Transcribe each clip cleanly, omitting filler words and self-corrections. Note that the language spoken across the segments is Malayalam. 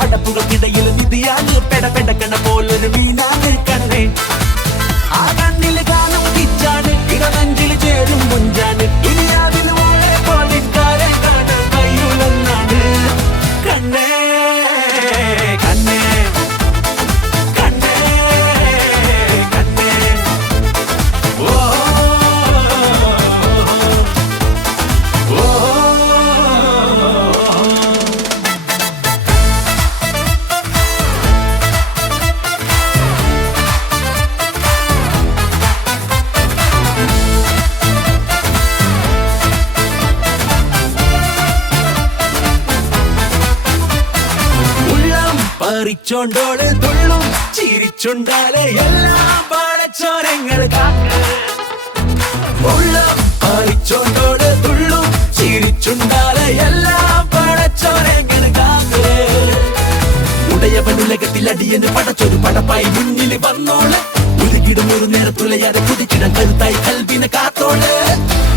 പടപ്പുകൾക്കിടയിൽ നിധിയാണ് പെടപെടക്കണ പോലൊരു മീനാണ് കണ്ണേ. ആ കണ്ണില് കാണും കിച്ചാണ്, ഇടനെഞ്ചിൽ ചേരും മുഞ്ചാണ്. ഇനി അതിന് മോളെ പോലിക്കാരെ കാണാൻ കഴിയൂലെന്നാണ് കണ്ണേ കണ്ണേ കണ്ണേ കണ്ണേ. ഓ പറിച്ചോണ്ടോട് തുള്ളും ചിരിച്ചുണ്ടാലെ എല്ലാം പടച്ചോരങ്ങൾ കാക്ക്. ഉള്ളം പറിച്ചോണ്ടോട് തുള്ളും ചിരിച്ചുണ്ടാലെ എല്ലാം പടച്ചോരങ്ങൾ കാക്ക്. ഉടയവൻ ഉലകത്തിൽ അടിയന് പടച്ചൊരു പടപ്പായി മുന്നിൽ വന്നോള്. ഉരുകിടും ഒരു നേരത്തുലയാതെ കുതിച്ചിടാൻ കരുത്തായി കൽവിനെ കാത്തോള്.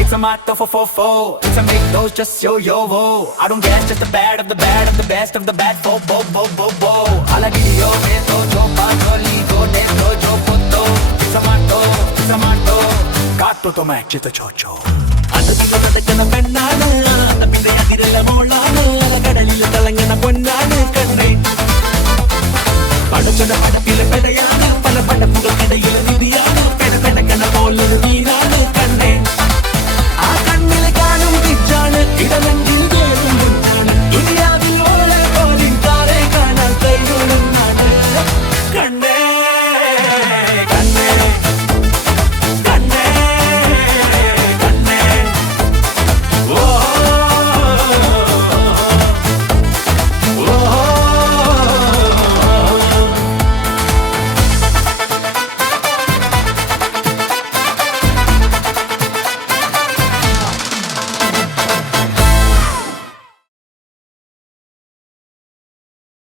It's a motto for 4-4. It's a make those just yo-yo-wo. I don't get just the bad of the bad of the best of the bad. Bo. Alla video meto chopa choli go dentro jo putto. It's a motto. Gatto to match the chocho. അതിന്റെ നടക്കണ പെണ്ണാണ്, പിന്നെ അതിരല്ല മോളാണ്. കടലിൽ തിളങ്ങണ പൊന്നാണ് കണ്ണേ. പടച്ചൊട പടപ്പിലെ പെടയാണ്, പല പടപ്പുകൾക്കിടയിൽ